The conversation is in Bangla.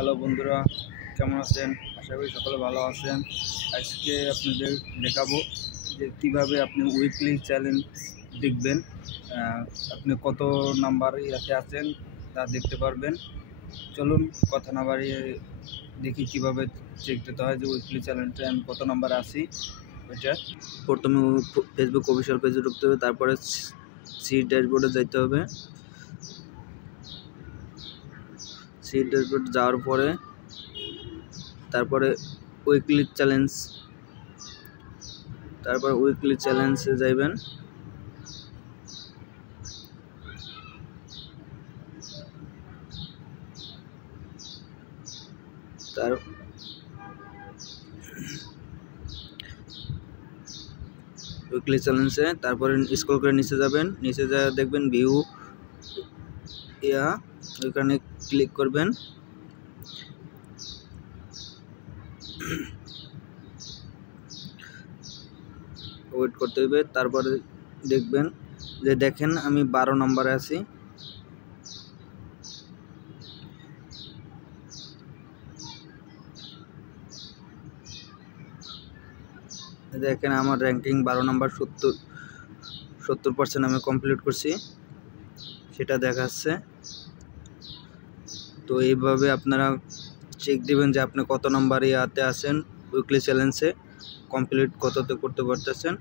হ্যালো বন্ধুরা, কেমন আছেন? আশা করি সকলে ভালো আছেন। আজকে আপনাদের দেখাবো যে কীভাবে আপনি উইকলি চ্যালেঞ্জ দেখবেন। আপনি কত নাম্বার ইয়াতে আছেন তা দেখতে পারবেন। চলুন কথা না বাড়িয়ে দেখি কীভাবে চেক দিতে হয় যে উইকলি চ্যালেঞ্জে আমি কত নাম্বার আছি। ওইটা প্রথমে ফেসবুক অফিসিয়াল পেজে ঢুকতে হবে, তারপরে সি ড্যাশবোর্ডে যাইতে হবে। সি ড্যাশবোর্ড যাওয়ার পরে তারপরে উইকলি চ্যালেঞ্জে যাইবেন। তার উইকলি চ্যালেঞ্জে তারপরে স্ক্রল করে নিচে যাবেন, নিচে যা দেখবেন ভিউ ওইখানে ক্লিক করবেন। ওয়েট করতে হবে, তারপরে দেখবেন যে দেখেন আমি 12 নম্বরে আছি। দেখেন আমার র্যাঙ্কিং 12 নম্বর, 70% আমি কমপ্লিট করছি, সেটা দেখাচ্ছে। তো এইভাবে আপনারা চেক দিবেন যে আপনি কত নম্বর ইয়াতে আছেন, উইকলি চ্যালেঞ্জে কমপ্লিট কততে করতে পারতেছেন।